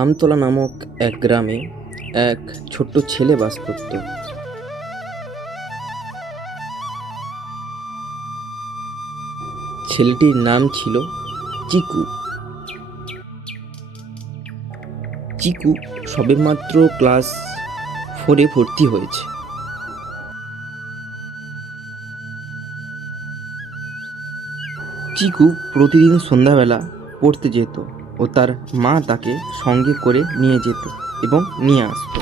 আমতলা নামক এক গ্রামে এক ছোট্ট ছেলে বাস করত। ছেলেটির নাম ছিল চিকু। চিকু সবেমাত্র ক্লাস 4-এ ভর্তি হয়েছে। চিকু প্রতিদিন সন্ধ্যাবেলা পড়তে যেত ও তার মা তাকে সঙ্গে করে নিয়ে যেত এবং নিয়ে আসতো।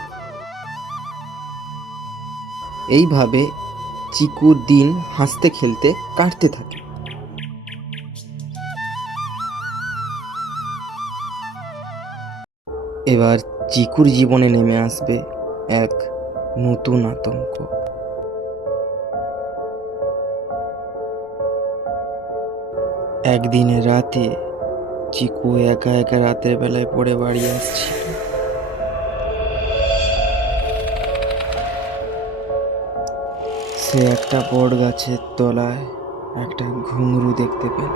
এইভাবে চিকুর দিন হাসতে খেলতে কাটতে থাকে। এবার চিকুর জীবনে নেমে আসবে এক নতুন আতঙ্ক। একদিনের রাতে চিকু একা একা রাতের বেলায় পড়ে বাড়ি আসছিল। সে একটা বট গাছের তলায় একটা ঘুঙরু দেখতে পেল।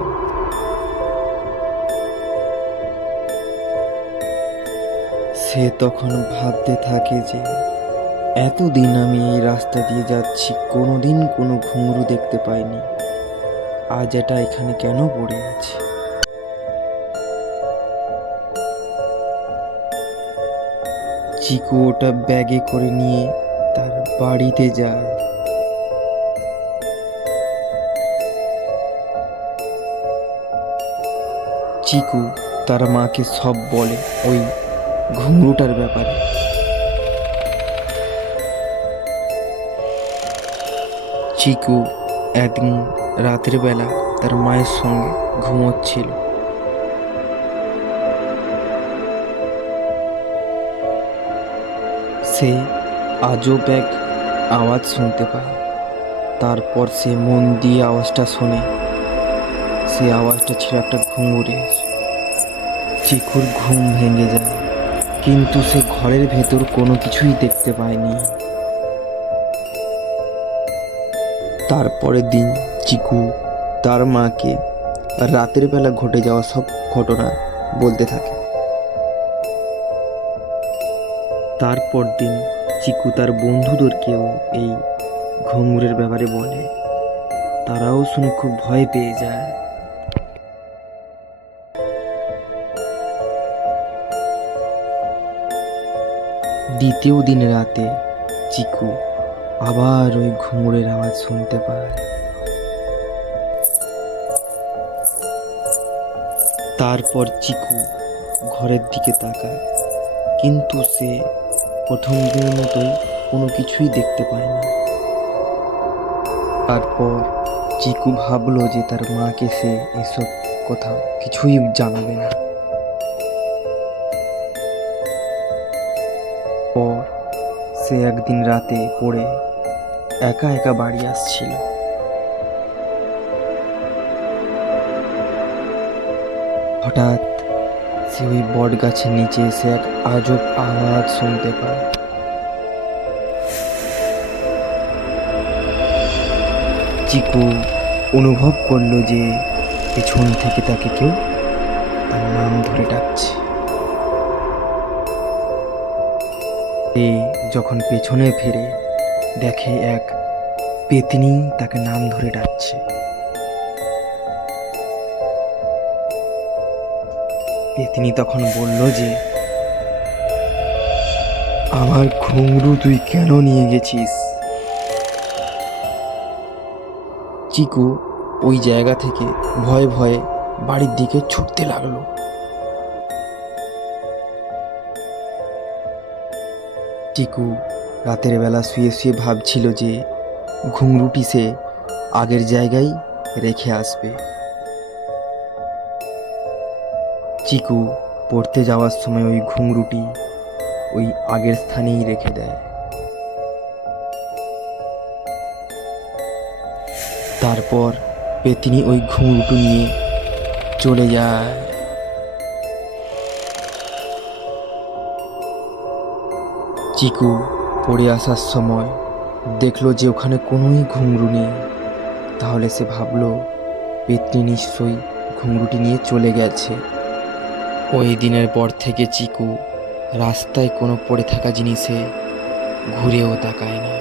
সে তখন ভাবতে থাকে যে এতদিন আমি এই রাস্তা দিয়ে যাচ্ছি, কোনোদিন কোনো ঘুঙরু দেখতে পাইনি, আজ এটা এখানে কেন পড়ে আছে। চিকু ওটা ব্যাগে করে নিয়ে তার বাড়িতে যায়। চিকু তার মাকে সব বলে ওই ঘুঙরুটার ব্যাপারে। চিকু একদিন রাতের বেলা তার মায়ের সঙ্গে ঘুমোচ্ছিল। সে আজব এক আওয়াজ শুনতে পায়। তারপর সে মন দিয়ে আওয়াজটা শোনে। সে আওয়াজটা ছিল একটা ঘুঙুরের। চিকুর ঘুম ভেঙে যায়, কিন্তু সে ঘরের ভেতর কোনো কিছুই দেখতে পায়নি। তারপরের দিন চিকু তার মাকে রাতের বেলা ঘটে যাওয়া সব ঘটনা বলতে থাকে। তারপর দিন চিকু তার বন্ধুদেরকেও এই ঘুঙুরের ব্যাপারে বলে। তারাও শুনে খুব ভয় পেয়ে যায়। দ্বিতীয় দিন রাতে চিকু আবার ওই ঘুঙুরের আওয়াজ শুনতে পায়। তারপর চিকু ঘরের দিকে তাকায়, কিন্তু সে প্রথম দিনের মতোই কোনো কিছুই দেখতে পায় না। তারপর চিকু ভাবলো যে তার মাকে সে এসব কথা কিছুই জানাবে না। পর সে একদিন রাতে পড়ে একা একা বাড়ি আসছিল। হঠাৎ সে ওই বট গাছের নিচে এসে এক আজব আওয়াজ শুনতে পায়। চিকু অনুভব করলো যে পেছন থেকে তাকে কেউ তার নাম ধরে ডাকছে। সে যখন পেছনে ফিরে দেখে এক পেতনি তাকে নাম ধরে ডাকছে। পেতনি তখন বলল যে, আমার ঘুঙরু তুই কেন নিয়ে গেছিস? চিকু ওই জায়গা থেকে ভয়ে ভয়ে বাড়ির দিকে ছুটতে লাগলো। চিকু রাতের বেলা শুয়ে শুয়ে ভাবছিল যে ঘুঙরুটি সে আগের জায়গায় রেখে আসবে। চিকু পড়তে যাওয়ার সময় ওই ঘুঙরুটি ওই আগের স্থানেই রেখে দেয়। তারপর পেতনি ওই ঘুঙরুটি নিয়ে চলে যায়। চিকু পড়ে আসার সময় দেখলো যে ওখানে কোনোই ঘুঙরু নেই। তাহলে সে ভাবলো পেতনি নিশ্চয়ই ঘুঙরুটি নিয়ে চলে গেছে। ওই দিনের পর থেকে চিকু রাস্তায় কোনো পড়ে থাকা জিনিসে ঘুরেও তাকায় না।